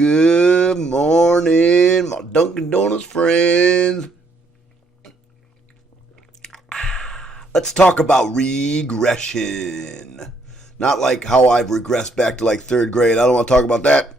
Good morning, my Dunkin' Donuts friends. Let's talk about regression. Not like how I've regressed back to like third grade. I don't want to talk about that.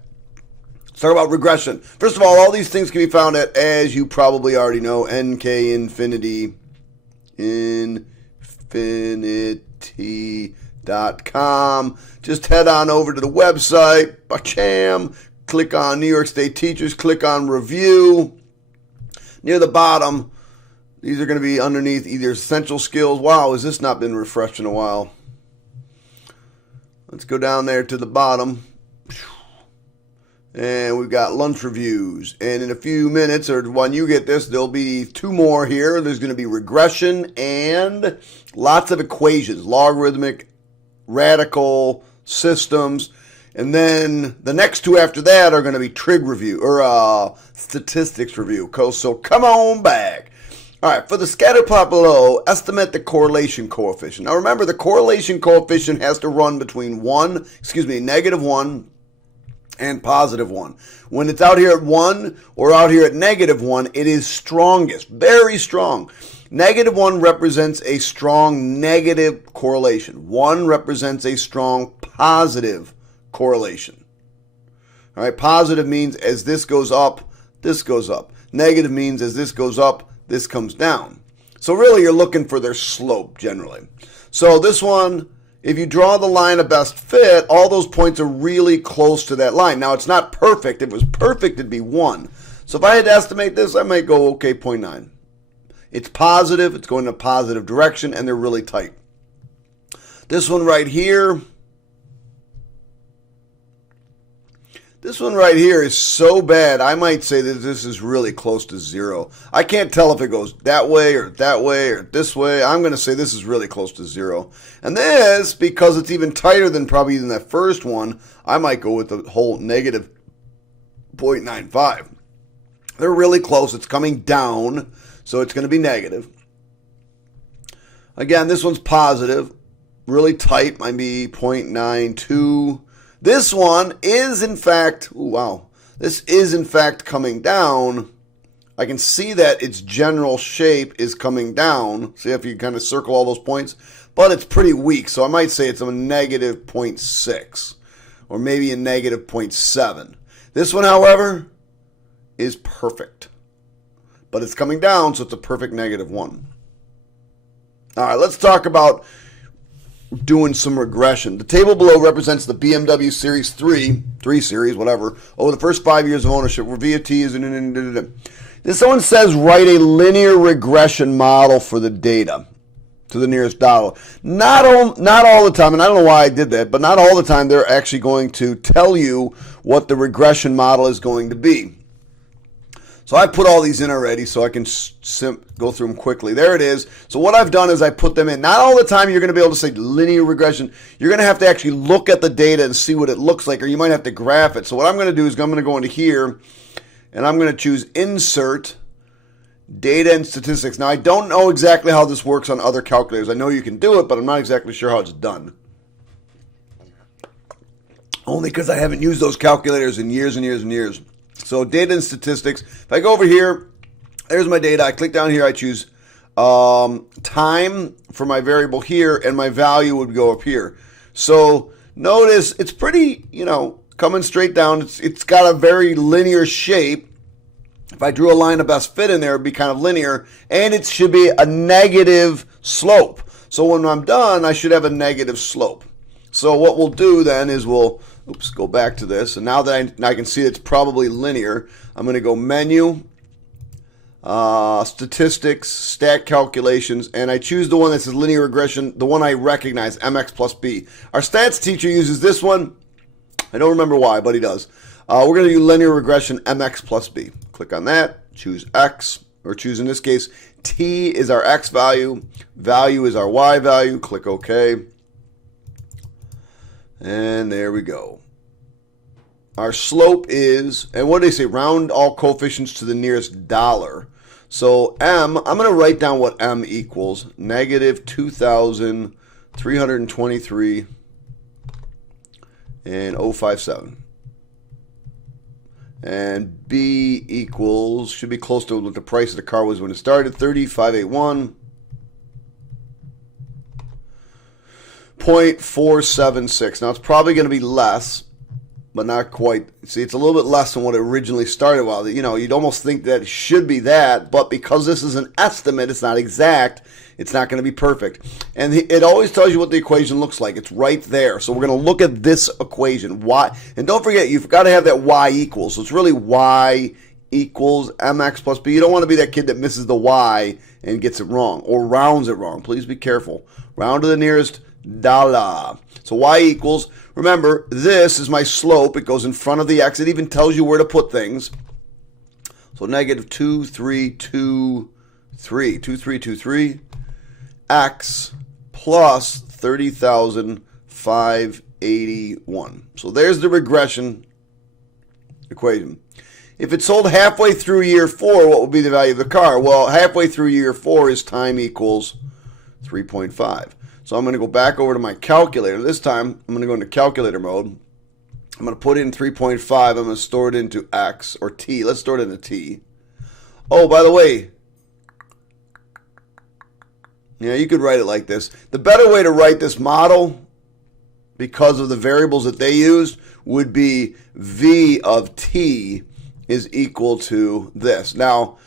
Let's talk about regression. First of all these things can be found at, as you probably already know, nkinfinity.com. Just head on over to the website, bacham, click on New York State Teachers, click on Review. Near the bottom, these are going to be underneath either Essential Skills. Wow, has this not been refreshed in a while? Let's go down there to the bottom. And we've got lunch reviews. And in a few minutes, or when you get this, there'll be two more here. There's going to be regression and lots of equations, logarithmic, radical, systems. And then the next two after that are going to be trig review, or statistics review. So come on back. All right, for the scatter plot below, estimate the correlation coefficient. Now remember, the correlation coefficient has to run between negative 1 and positive 1. When it's out here at 1 or out here at negative 1, it is strongest, very strong. Negative 1 represents a strong negative correlation. 1 represents a strong positive correlation. All right, positive means as this goes up, this goes up. Negative means as this goes up, this comes down. So really you're looking for their slope generally. So this one, if you draw the line of best fit, all those points are really close to that line. Now it's not perfect. If it was perfect, it'd be 1. So if I had to estimate this, I might go, okay, 0.9. It's positive, it's going in a positive direction, and they're really tight. This one right here, is so bad, I might say that this is really close to 0. I can't tell if it goes that way or this way. I'm going to say this is really close to 0. And this, because it's even tighter than probably even that first one, I might go with the whole negative 0.95. They're really close. It's coming down, so it's going to be negative. Again, this one's positive, really tight, might be 0.92. This one is in fact, this is in fact coming down. I can see that its general shape is coming down. See if you kind of circle all those points, but it's pretty weak. So I might say it's a negative 0.6 or maybe a negative 0.7. This one, however, is perfect, but it's coming down, so it's a perfect negative 1. All right, let's talk about doing some regression. The table below represents the BMW Series 3 Series, whatever, over the first 5 years of ownership, where VAT is... Then someone says write a linear regression model for the data to the nearest dollar. Not all the time, and I don't know why I did that, but not all the time they're actually going to tell you what the regression model is going to be. So I put all these in already so I can go through them quickly. There it is. So what I've done is I put them in. Not all the time you're going to be able to say linear regression. You're going to have to actually look at the data and see what it looks like, or you might have to graph it. So what I'm going to do is I'm going to go into here, and I'm going to choose Insert, Data and Statistics. Now I don't know exactly how this works on other calculators. I know you can do it, but I'm not exactly sure how it's done. Only because I haven't used those calculators in years and years and years. So data and statistics. If I go over here, there's my data. I click down here. I choose time for my variable here, and my value would go up here. So notice it's pretty, coming straight down. It's got a very linear shape. If I drew a line of best fit in there, it'd be kind of linear, and it should be a negative slope. So when I'm done, I should have a negative slope. So what we'll do then is we'll go back to this, and now that I can see it's probably linear, I'm going to go Menu, Statistics, Stat Calculations, and I choose the one that says Linear Regression, the one I recognize, MX plus B. Our stats teacher uses this one. I don't remember why, but he does. We're going to do Linear Regression MX plus B. Click on that, choose X, or choose in this case T is our X value, value is our Y value, click OK. And there we go. Our slope is, and what do they say? Round all coefficients to the nearest dollar. So M, I'm going to write down what M equals. Negative 2,323 and 057. And B equals, should be close to what the price of the car was when it started, 3581.476. Now it's probably going to be less, but not quite. See, it's a little bit less than what it originally started. Well, you know, you'd almost think that it should be that, but because this is an estimate, it's not exact, it's not going to be perfect. And it always tells you what the equation looks like. It's right there. So we're going to look at this equation. Y, and don't forget, you've got to have that y equals. So it's really y equals mx plus b. You don't want to be that kid that misses the y and gets it wrong or rounds it wrong. Please be careful. Round to the nearest dollar. So y equals, remember, this is my slope. It goes in front of the x. It even tells you where to put things. So negative 2, 3, 2, 3. 2, 3, 2, 3. X plus 30,581. So there's the regression equation. If it's sold halfway through year 4, what would be the value of the car? Well, halfway through year 4 is time equals 3.5. So I'm going to go back over to my calculator. This time, I'm going to go into calculator mode. I'm going to put in 3.5. I'm going to store it into X or T. Let's store it into T. Oh, by the way, yeah, you could write it like this. The better way to write this model, because of the variables that they used, would be V of T is equal to this. Now,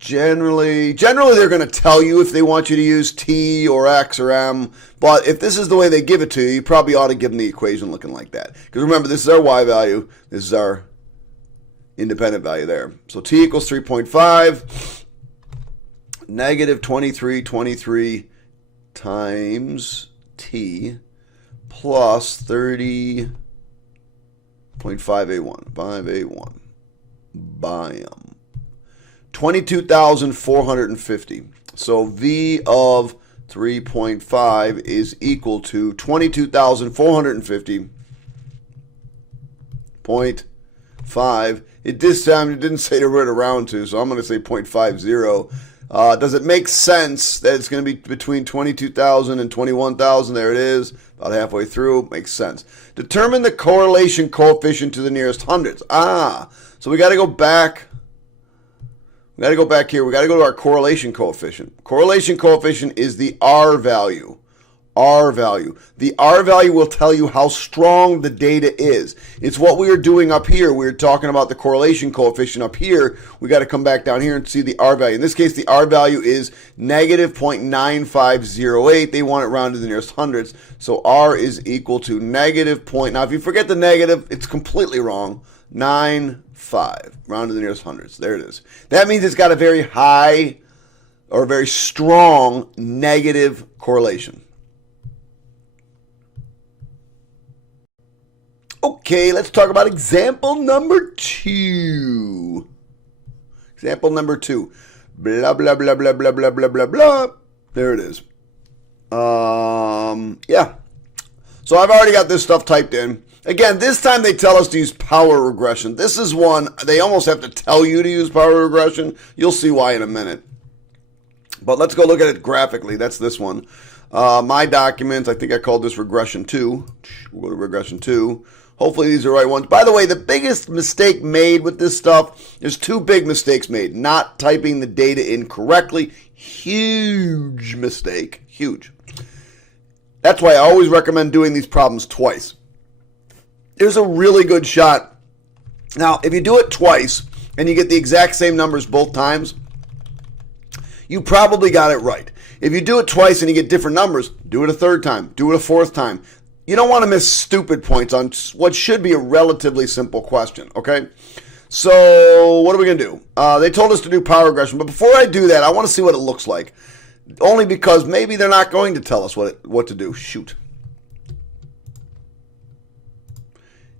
generally they're going to tell you if they want you to use T or X or M, but if this is the way they give it to you, you probably ought to give them the equation looking like that. Because remember, this is our Y value, this is our independent value there. So T equals 3.5. Negative 23 times T plus 30.581. Bam. 22,450. So V of 3.5 is equal to 22,450.5. This time it didn't say to root around to, so I'm going to say 0.50. Does it make sense that it's going to be between 22,000 and 21,000? There it is, about halfway through. Makes sense. Determine the correlation coefficient to the nearest hundreds. So we got to go back. We got to go back here. We got to go to our correlation coefficient. Correlation coefficient is the R value. R value. The R value will tell you how strong the data is. It's what we were doing up here. We were talking about the correlation coefficient up here. We got to come back down here and see the R value. In this case, the R value is negative 0.9508. They want it rounded to the nearest hundreds. So R is equal to negative point. Now, if you forget the negative, it's completely wrong. 95. Rounded to the nearest hundreds. There it is. That means it's got a very high or very strong negative correlation. Okay, let's talk about example number 2. Example number 2. Blah, blah, blah, blah, blah, blah, blah, blah, blah. There it is. Yeah. So I've already got this stuff typed in. Again, this time they tell us to use power regression. This is one, they almost have to tell you to use power regression. You'll see why in a minute. But let's go look at it graphically. That's this one. My documents, I think I called this regression 2. We'll go to regression 2. Hopefully these are the right ones. By the way, the biggest mistake made with this stuff, there's 2 big mistakes made. Not typing the data in correctly. Huge mistake. Huge. That's why I always recommend doing these problems twice. There's a really good shot. Now, if you do it twice and you get the exact same numbers both times, you probably got it right. If you do it twice and you get different numbers, do it a third time. Do it a fourth time. You don't want to miss stupid points on what should be a relatively simple question, okay? So what are we going to do? They told us to do power regression, but before I do that, I want to see what it looks like. Only because maybe they're not going to tell us what to do. Shoot.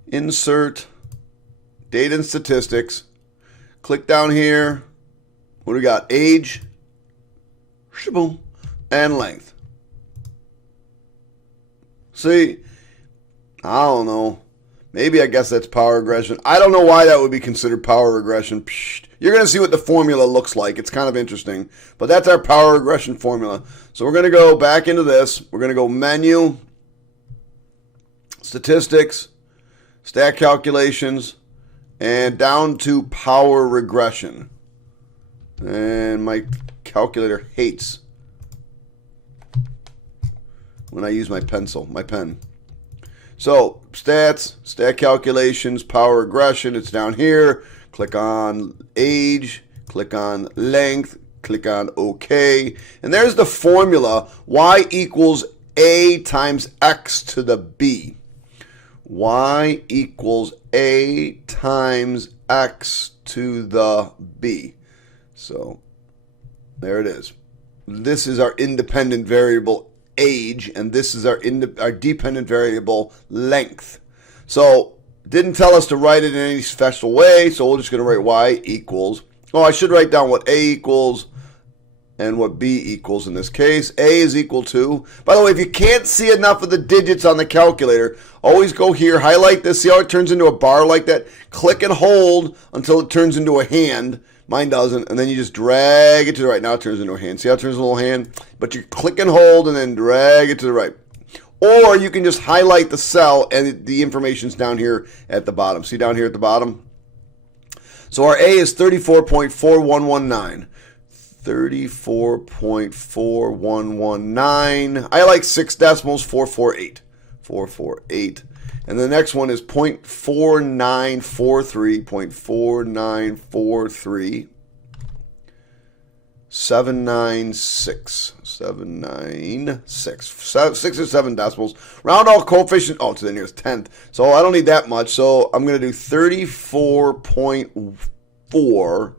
Insert data and statistics. Click down here. What do we got? Age, shaboom, and length. See, I don't know. Maybe I guess that's power regression. I don't know why that would be considered power regression. Psh, you're going to see what the formula looks like. It's kind of interesting. But that's our power regression formula. So we're going to go back into this. We're going to go menu, statistics, stat calculations, and down to power regression. And my calculator hates when I use my pen. So stats, stat calculations, power regression, it's down here. Click on age, click on length, click on OK. And there's the formula, y equals a times x to the b. Y equals a times x to the b. So there it is. This is our independent variable age, and this is our dependent variable length. So didn't tell us to write it in any special way, so we're just going to write y equals. Oh, I should write down what a equals and what b equals in this case. A is equal to, by the way, if you can't see enough of the digits on the calculator, always go here, highlight this, see how it turns into a bar like that? Click and hold until it turns into a hand. Mine doesn't, and then you just drag it to the right. Now it turns into a hand. See how it turns into a little hand? But you click and hold and then drag it to the right. Or you can just highlight the cell and the information's down here at the bottom. See down here at the bottom? So our A is 34.4119. 34.4119. I like 6 decimals, 448. 448. And the next one is 0.4943, 0.4943, 796, 796, 6 or 7 decimals. Round all coefficient, oh, to the nearest tenth. So I don't need that much. So I'm going to do 34.4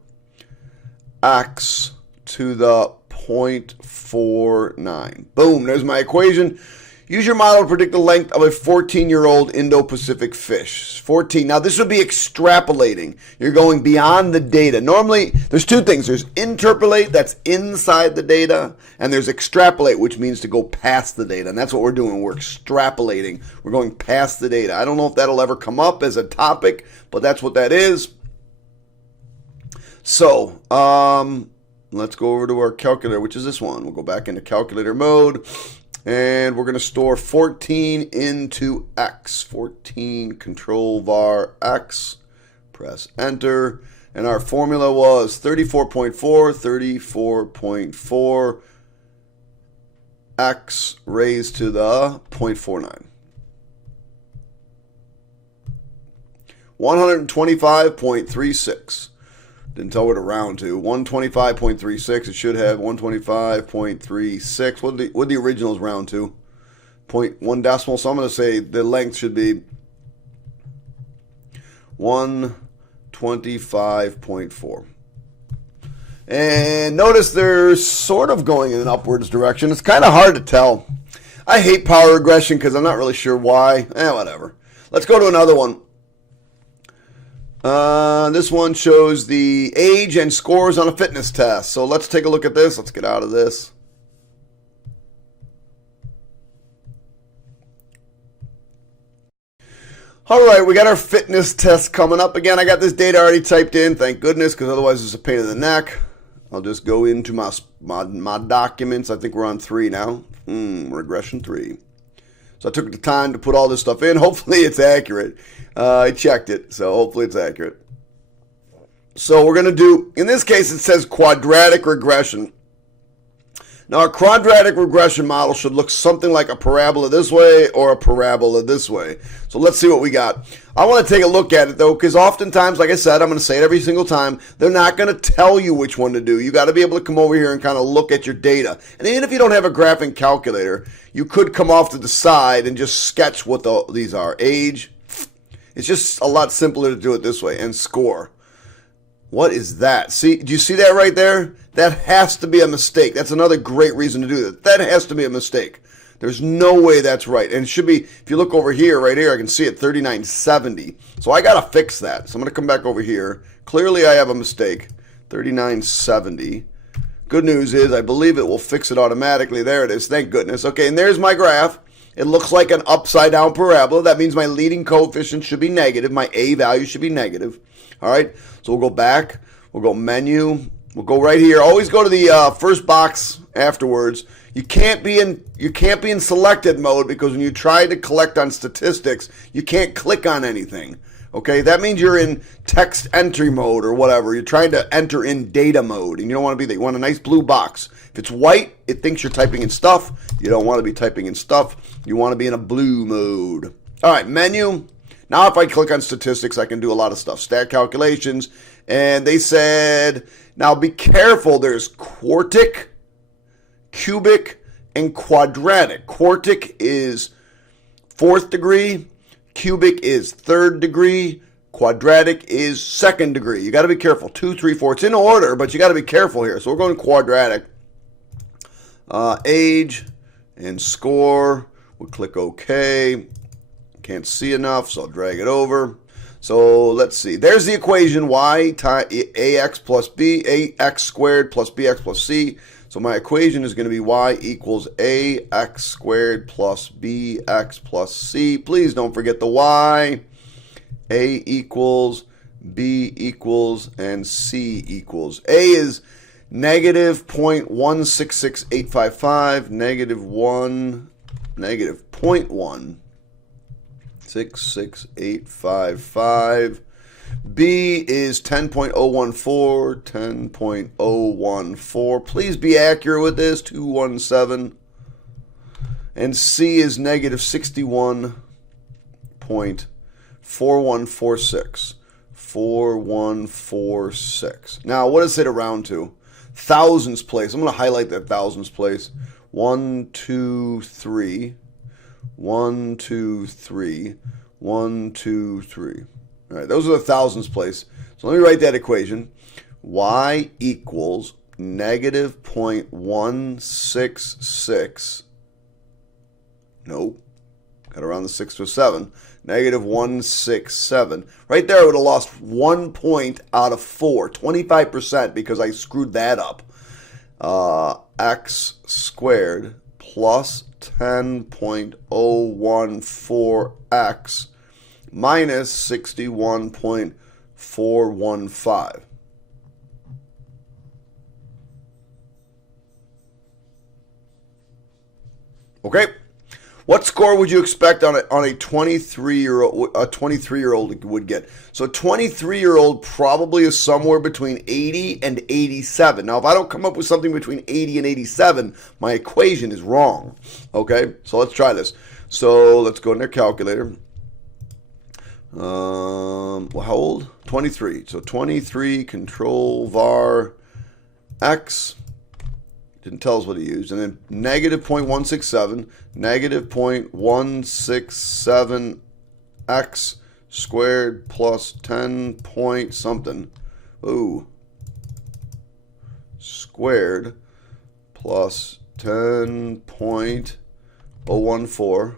x to the 0.49. Boom, there's my equation. Use your model to predict the length of a 14-year-old Indo-Pacific fish. 14. Now, this would be extrapolating. You're going beyond the data. Normally, there's two things. There's interpolate, that's inside the data, and there's extrapolate, which means to go past the data. And that's what we're doing. We're extrapolating. We're going past the data. I don't know if that'll ever come up as a topic, but that's what that is. So, let's go over to our calculator, which is this one. We'll go back into calculator mode. And we're going to store 14 into x. 14, control var x. Press enter. And our formula was 34.4 x raised to the 0.49. 125.36. Didn't tell what to round to. 125.36. It should have 125.36. What the originals round to? 0.1 decimal. So I'm going to say the length should be 125.4. And notice they're sort of going in an upwards direction. It's kind of hard to tell. I hate power regression because I'm not really sure why. Whatever. Let's go to another one. This one shows the age and scores on a fitness test. So let's take a look at this. Let's get out of this. All right, we got our fitness test coming up. Again, I got this data already typed in, thank goodness, because otherwise it's a pain in the neck. I'll just go into my documents. I think we're on 3 now. Regression 3. So I took the time to put all this stuff in. Hopefully it's accurate. I checked it, so hopefully it's accurate. So we're going to do, in this case it says quadratic regression. Now our quadratic regression model should look something like a parabola this way or a parabola this way. So let's see what we got. I want to take a look at it though, because oftentimes, like I said, I'm going to say it every single time, they're not going to tell you which one to do. You got to be able to come over here and kind of look at your data. And even if you don't have a graphing calculator, you could come off to the side and just sketch what these are. Age. It's just a lot simpler to do it this way. And score. What is that? See, do you see that right there? That has to be a mistake. That's another great reason to do that. That has to be a mistake. There's no way that's right. And it should be, if you look over here, right here, I can see it, 3970. So I got to fix that. So I'm going to come back over here. Clearly I have a mistake. 3970. Good news is I believe it will fix it automatically. There it is. Thank goodness. Okay, and there's my graph. It looks like an upside down parabola. That means my leading coefficient should be negative. My A value should be negative. All right, so we'll go back. We'll go menu. We'll go right here. Always go to the first box afterwards. You can't be in selected mode because when you try to collect on statistics, you can't click on anything. Okay, that means you're in text entry mode or whatever. You're trying to enter in data mode, and you don't want to be there. You want a nice blue box. If it's white, it thinks you're typing in stuff. You don't want to be typing in stuff. You want to be in a blue mode. All right, menu. Now if I click on statistics, I can do a lot of stuff. Stat calculations. And they said, now be careful. There's quartic, cubic, and quadratic. Quartic is 4th degree. Cubic is 3rd degree. Quadratic is 2nd degree. You got to be careful. 2, 3, 4. It's in order, but you got to be careful here. So we're going quadratic. Age and score. We'll click OK. Can't see enough, so I'll drag it over. So let's see. There's the equation y times ax plus b, ax squared plus bx plus c. So my equation is going to be y equals ax squared plus bx plus c. Please don't forget the y. A equals, b equals, and c equals. A is negative 0.166855, negative 0.166855. B is 10.014, 10.014. Please be accurate with this, 217. And C is negative 61.4146. 4146. Now, what does it round to? Thousands place. I'm going to highlight that thousands place. 1, 2, 3. 1, 2, 3. 1, 2, 3. All right, those are the thousands place. So let me write that equation. Y equals negative 0.166. Nope. Got to round the 6 to a 7. Negative 167. Right there, I would have lost 1 point out of 4. 25% because I screwed that up. X squared plus 10.014x minus 61.415. Okay, what score would you expect on a 23-year-old would get? So a 23-year-old probably is somewhere between 80 and 87. Now, if I don't come up with something between 80 and 87, my equation is wrong. Okay, so let's try this. So let's go in their calculator. Well, how old? 23. So 23, control var x. Didn't tell us what he used. And then negative 0.167, negative 0.167x squared plus 10 point something. Ooh. Squared plus 10.014.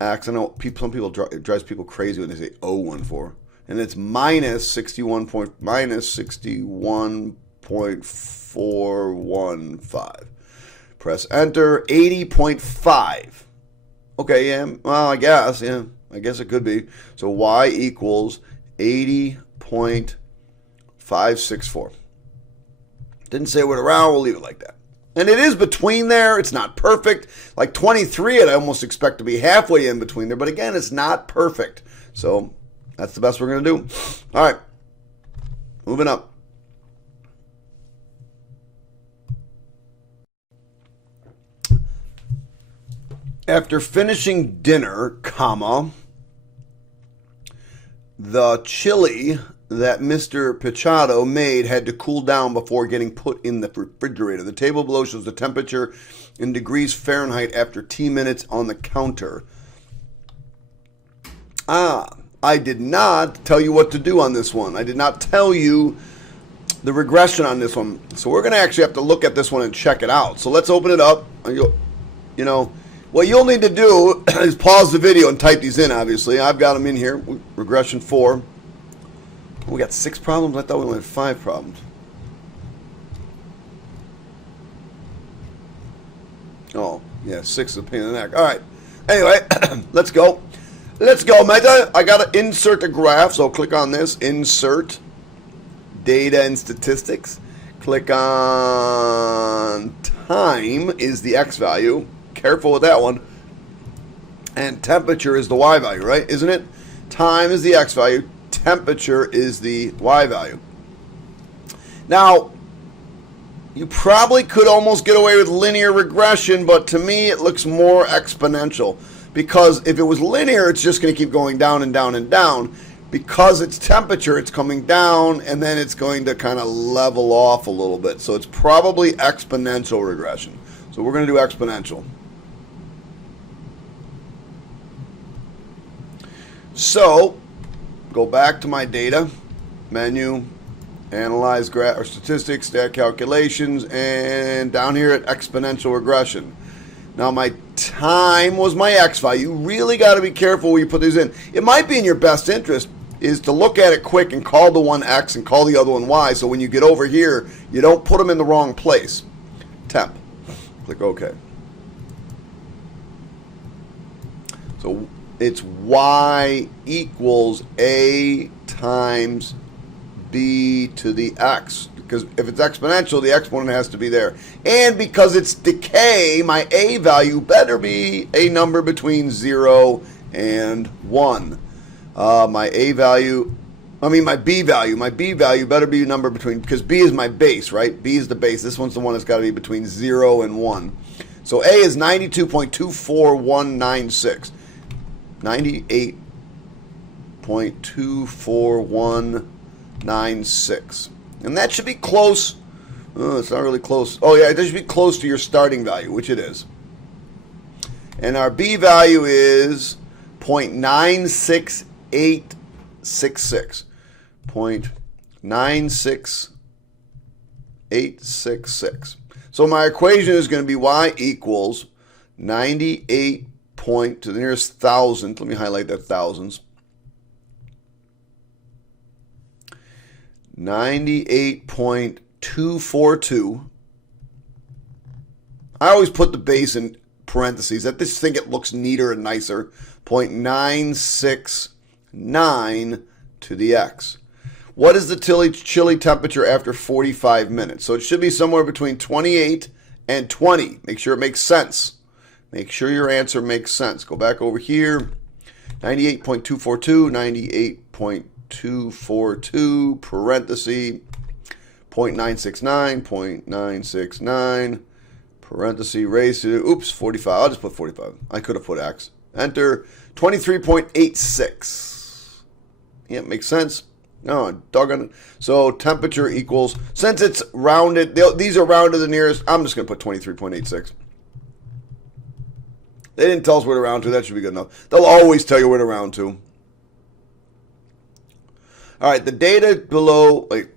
X. I know some people, it drives people crazy when they say 014. And it's minus 61.415. Press enter. 80.5. Okay, yeah, well, I guess it could be. So y equals 80.564. Didn't say what around, we'll leave it like that. And it is between there. It's not perfect. Like 23, I almost expect to be halfway in between there. But again, it's not perfect. So that's the best we're going to do. All right. Moving up. After finishing dinner, the chili that Mr. Picciotto made had to cool down before getting put in the refrigerator. The table below shows the temperature in degrees Fahrenheit after T minutes on the counter. I did not tell you what to do on this one. I did not tell you the regression on this one. So we're going to actually have to look at this one and check it out. So let's open it up. You know, what you'll need to do is pause the video and type these in, obviously. I've got them in here. Regression 4. We got 6 problems? I thought we only had 5 problems. Oh, yeah, 6 is a pain in the neck. All right. Anyway, let's go. Let's go, Meta. I got to insert a graph, so click on this. Insert data and statistics. Click on time is the X value. Careful with that one. And temperature is the Y value, right? Isn't it? time is the x value, temperature is the y value. Now, you probably could almost get away with linear regression, but to me it looks more exponential. Because if it was linear, it's just going to keep going down and down and down. Because it's temperature, it's coming down, and then it's going to kind of level off a little bit. So it's probably exponential regression. So we're going to do exponential. So, go back to my data, menu, analyze graph or statistics, stat calculations, and down here at exponential regression. Now my time was my x value. You really got to be careful when you put these in. It might be in your best interest is to look at it quick and call the one x and call the other one y, so when you get over here, you don't put them in the wrong place. Temp. Click OK. So it's y equals a times b to the x. Because if it's exponential, the exponent has to be there. And because it's decay, my a value better be a number between 0 and 1. My b value better be a number between, because b is my base, right? B is the base. This one's the one that's got to be between 0 and 1. So a is 92.24196. 98.24196. And that should be close. Oh, it's not really close. Oh, yeah, it should be close to your starting value, which it is. And our b value is 0.96866. 0.96866. So my equation is going to be y equals 98 point to the nearest thousand. Let me highlight that thousands. 98.242. I always put the base in parentheses. I just think it looks neater and nicer. 0.969 to the x. What is the chili temperature after 45 minutes? So it should be somewhere between 28 and 20. Make sure it makes sense. Make sure your answer makes sense. Go back over here. 98.242, 98.242, parenthesis, 0.969, 0.969, parenthesis, raised to, oops, 45. I'll just put 45. I could have put x. Enter, 23.86. Yeah, makes sense. No, doggone it. So temperature equals, since it's rounded, these are rounded to the nearest, I'm just going to put 23.86. They didn't tell us where to round to. That should be good enough. They'll always tell you where to round to. All right, the data below. Wait,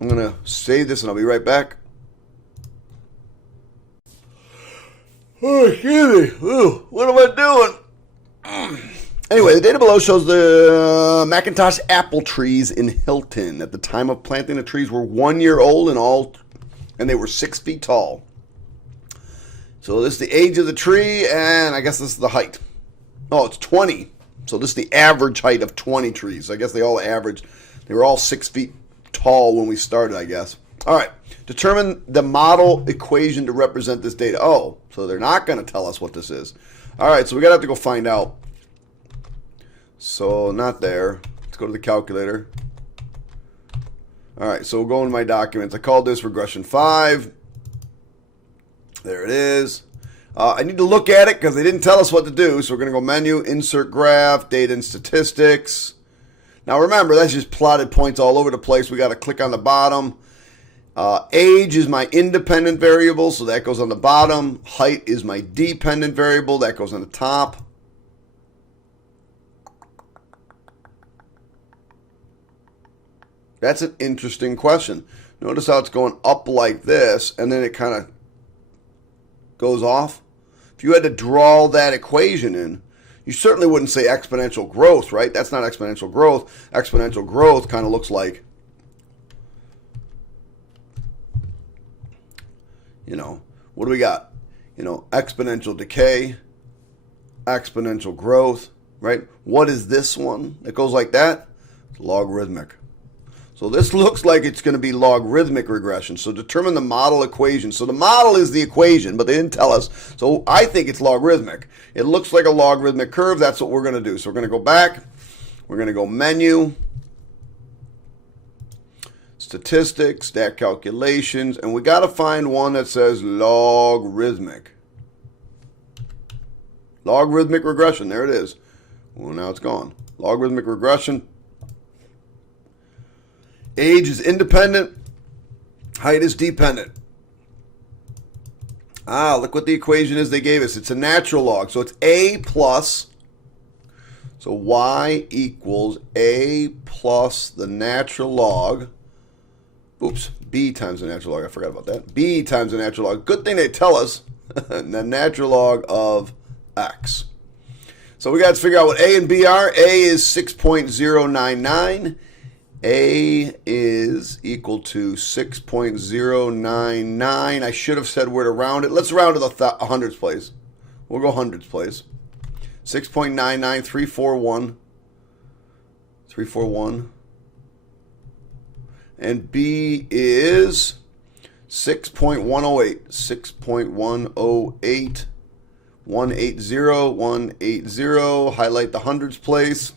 I'm going to save this and I'll be right back. Oh, excuse me. Ooh, what am I doing? Anyway, the data below shows the Macintosh apple trees in Hilton. At the time of planting, the trees were 1 year old and they were 6 feet tall. So this is the age of the tree, and I guess this is the height. Oh, it's 20. So this is the average height of 20 trees. I guess they all averaged. They were all 6 feet tall when we started, I guess. All right. Determine the model equation to represent this data. Oh, so they're not going to tell us what this is. All right, so we're going to have to go find out. So not there. Let's go to the calculator. All right, so we'll go into my documents. I called this Regression 5. There it is. I need to look at it because they didn't tell us what to do. So we're going to go Menu, Insert Graph, Data and Statistics. Now remember, that's just plotted points all over the place. We got to click on the bottom. Age is my independent variable, so that goes on the bottom. Height is my dependent variable. That goes on the top. That's an interesting question. Notice how it's going up like this, and then it kind of goes off. If you had to draw that equation in, you certainly wouldn't say exponential growth, right? That's not exponential growth. Exponential growth kind of looks like, what do we got? Exponential decay, exponential growth, right? What is this one that goes like that? It's logarithmic. So this looks like it's going to be logarithmic regression. So determine the model equation. So the model is the equation, but they didn't tell us. So I think it's logarithmic. It looks like a logarithmic curve. That's what we're going to do. So we're going to go back. We're going to go menu, statistics, stat calculations, and we got to find one that says logarithmic. Logarithmic regression. There it is. Well, now it's gone. Logarithmic regression. Age is independent. Height is dependent. Ah, look what the equation is they gave us. It's a natural log. So it's a plus. So y equals a plus the natural log. Oops, b times the natural log. I forgot about that. B times the natural log. Good thing they tell us. The natural log of x. So we got to figure out what a and b are. A is 6.099. A is equal to 6.099. I should have said where to round it. Let's round to the hundreds place. We'll go hundreds place. 6.99341. 341. And B is 6.108. 6.108. 180. 180. Highlight the hundreds place.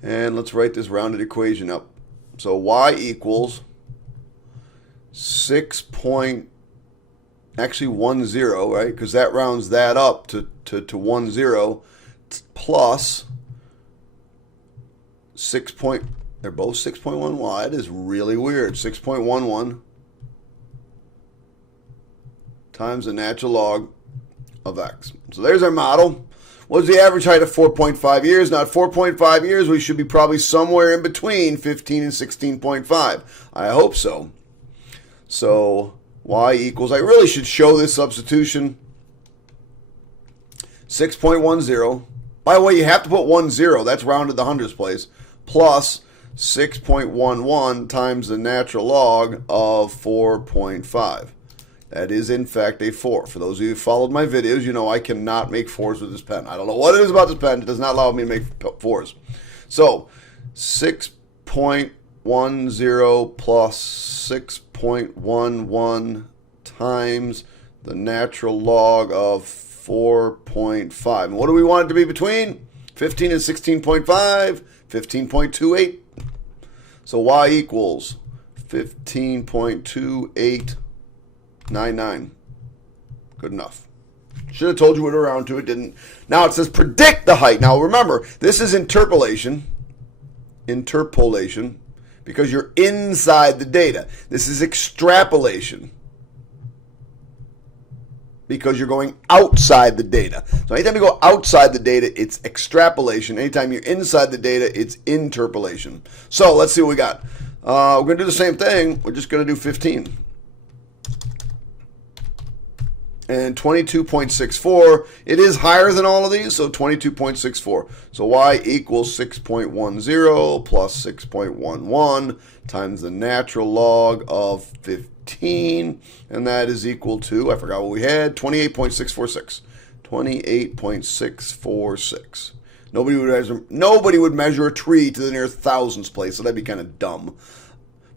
And let's write this rounded equation up. So y equals 6.10, right? Because that rounds that up to 10, plus 6. They're both 6.1. Wow, that is really weird. 6.11 times the natural log of x. So there's our model. What's the average height of 4.5 years? Now, at 4.5 years, we should be probably somewhere in between 15 and 16.5. I hope so. So, y equals, I really should show this substitution. 6.10. By the way, you have to put 10. That's rounded the hundreds place. Plus 6.11 times the natural log of 4.5. That is, in fact, a 4. For those of you who followed my videos, you know I cannot make 4s with this pen. I don't know what it is about this pen. It does not allow me to make 4s. So, 6.10 plus 6.11 times the natural log of 4.5. And what do we want it to be between? 15 and 16.5. 15.28. So, y equals 15.28. 99. Good enough. Should have told you where to round to. It didn't. Now it says predict the height. Now remember, this is interpolation. Interpolation. Because you're inside the data. This is extrapolation. Because you're going outside the data. So anytime you go outside the data, it's extrapolation. Anytime you're inside the data, it's interpolation. So let's see what we got. We're going to do the same thing. We're just going to do 15. And 22.64, it is higher than all of these, so 22.64. So y equals 6.10 plus 6.11 times the natural log of 15, and that is equal to, I forgot what we had, 28.646. 28.646. Nobody would measure a tree to the nearest thousands place, so that'd be kind of dumb.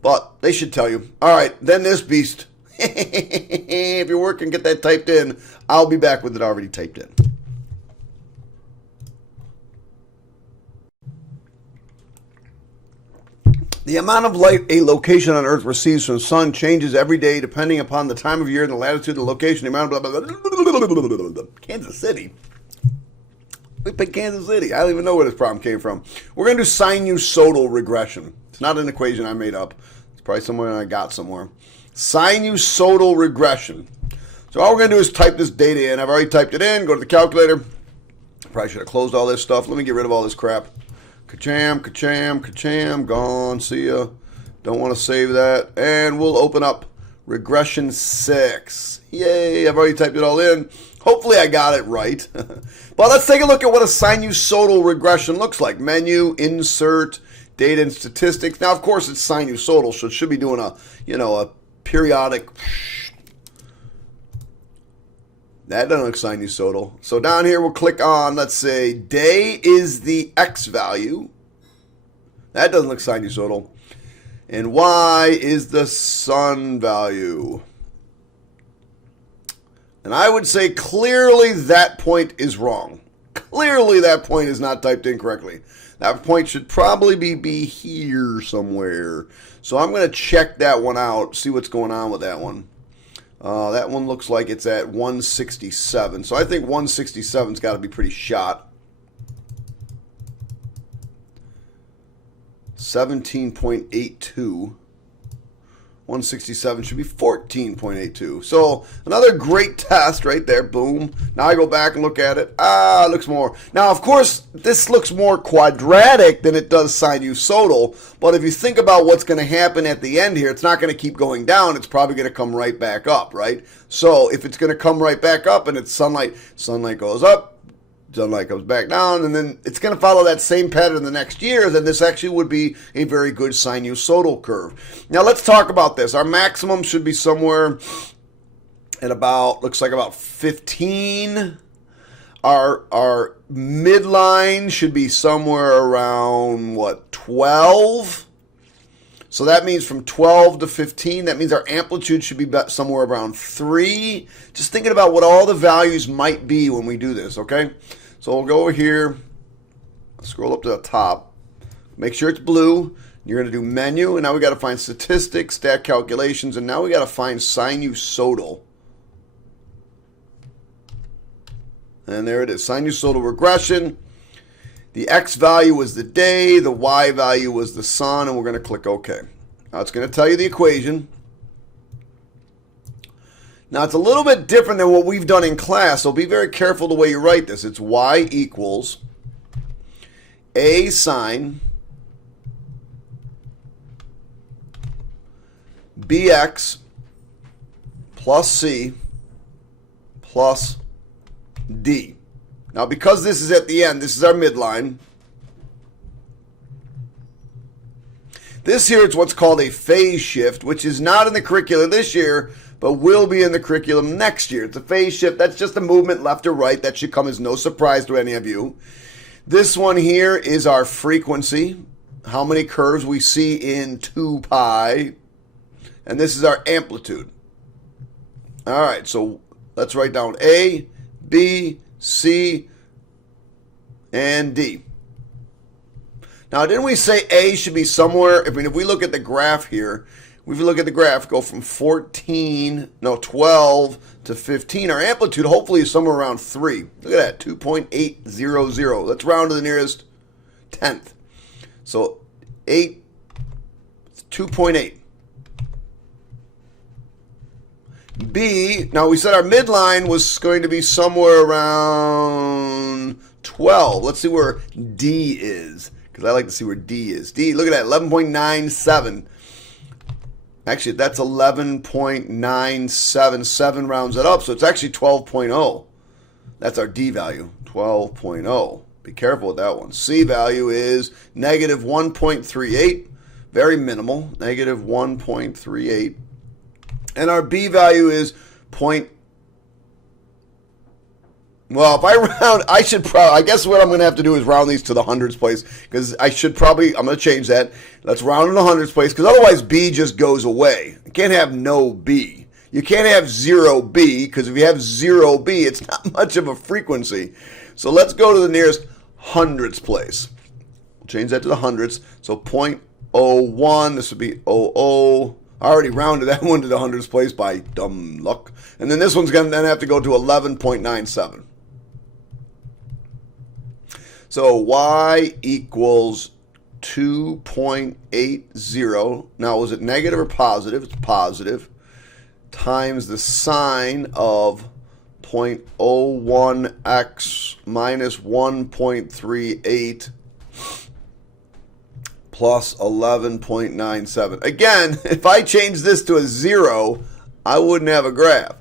But they should tell you. All right, then this beast. If you're working, get that typed in. I'll be back with it already typed in. The amount of light a location on Earth receives from the sun changes every day depending upon the time of year and the latitude and the location. The amount of blah, blah, blah. Kansas City. We picked Kansas City. I don't even know where this problem came from. We're going to do sinusoidal regression. It's not an equation I made up. It's probably somewhere I got somewhere. Sinusoidal regression. So all we're going to do is type this data in. I've already typed it in. Go to the calculator. Probably should have closed all this stuff. Let me get rid of all this crap. Ka-cham, ka-cham, ka-cham. Gone. See ya. Don't want to save that. And we'll open up regression 6. Yay. I've already typed it all in. Hopefully I got it right. But let's take a look at what a sinusoidal regression looks like. Menu, insert, data and statistics. Now, of course, it's sinusoidal, so it should be doing a periodic. That doesn't look sinusoidal. So down here we'll click on, let's say, day is the x value. That doesn't look sinusoidal. And y is the sun value. And I would say clearly that point is wrong. Clearly that point is not typed in correctly. That point should probably be here somewhere. So I'm going to check that one out, see what's going on with that one. That one looks like it's at 167. So I think 167's got to be pretty shot. 17.82. 167 should be 14.82. So another great test right there. Boom. Now I go back and look at it. It looks more. Now, of course, this looks more quadratic than it does sinusoidal. But if you think about what's going to happen at the end here, it's not going to keep going down. It's probably going to come right back up, right? So if it's going to come right back up and it's sunlight goes up, sunlight comes back down, and then it's going to follow that same pattern the next year, then this actually would be a very good sinusoidal curve. Now let's talk about this. Our maximum should be somewhere at about, looks like about 15. Our midline should be somewhere around, what, 12? So that means from 12 to 15, that means our amplitude should be somewhere around 3. Just thinking about what all the values might be when we do this, okay? So we'll go over here, scroll up to the top, make sure it's blue. You're going to do menu, and now we got to find statistics, stat calculations, and now we got to find sinusoidal. And there it is, sinusoidal regression. The X value was the day, the Y value was the sun, and we're going to click OK. Now it's going to tell you the equation. Now it's a little bit different than what we've done in class, so be very careful the way you write this. It's Y equals A sine BX plus C plus D. Now, because this is at the end, this is our midline. This here is what's called a phase shift, which is not in the curriculum this year, but will be in the curriculum next year. It's a phase shift. That's just a movement left or right. That should come as no surprise to any of you. This one here is our frequency, how many curves we see in 2 pi. And this is our amplitude. All right, so let's write down A, B, C, and D. Now, didn't we say A should be somewhere? I mean, if we look at the graph here, if we look at the graph, go from 12 to 15. Our amplitude hopefully is somewhere around 3. Look at that, 2.800. Let's round to the nearest tenth. So 8, 2.8. B, now we said our midline was going to be somewhere around 12. Let's see where D is, because I like to see where D is. D, look at that, 11.97. Actually, that's 11.97. 7 rounds it up, so it's actually 12.0. That's our D value, 12.0. Be careful with that one. C value is negative 1.38. Very minimal, negative 1.38. And our B value is well, if I round, I should probably, I guess what I'm going to have to do is round these to the hundreds place, because I should probably, I'm going to change that. Let's round to the hundreds place, because otherwise B just goes away. You can't have no B. You can't have 0B, because if you have 0B, it's not much of a frequency. So let's go to the nearest hundreds place. We'll change that to the hundreds. So 0.01, this would be 00. I already rounded that one to the hundreds place by dumb luck. And then this one's going to then have to go to 11.97. So Y equals 2.80. Now, was it negative or positive? It's positive. Times the sine of 0.01x minus 1.38 plus 11.97. Again, if I change this to a 0, I wouldn't have a graph.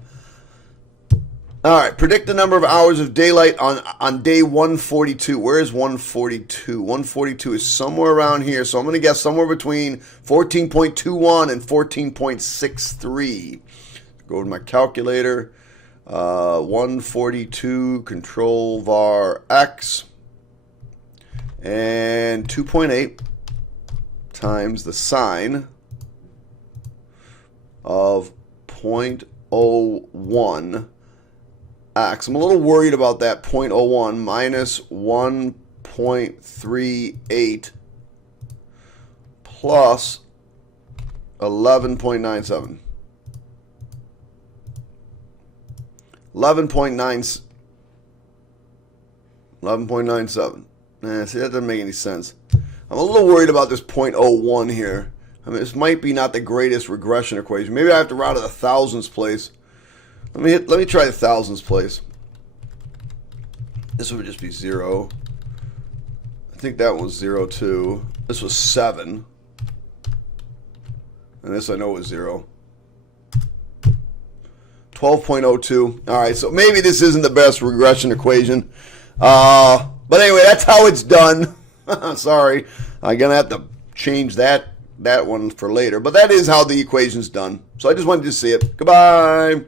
All right, predict the number of hours of daylight on day 142. Where is 142? 142 is somewhere around here, so I'm going to guess somewhere between 14.21 and 14.63. Go to my calculator. 142, control var x, and 2.8 times the sine of 0.01 x. I'm a little worried about that 0.01 minus 1.38 plus 11.97. 11.97. See, that doesn't make any sense. I'm a little worried about this 0.01 here. I mean, this might be not the greatest regression equation. Maybe I have to route to the thousands place. Let me try the thousands place. This would just be 0. I think that was 0 too. This was 7. And this I know was 0. 12.02. All right, so maybe this isn't the best regression equation. But anyway, that's how it's done. Sorry. I'm going to have to change that one for later. But that is how the equation's done. So I just wanted to see it. Goodbye.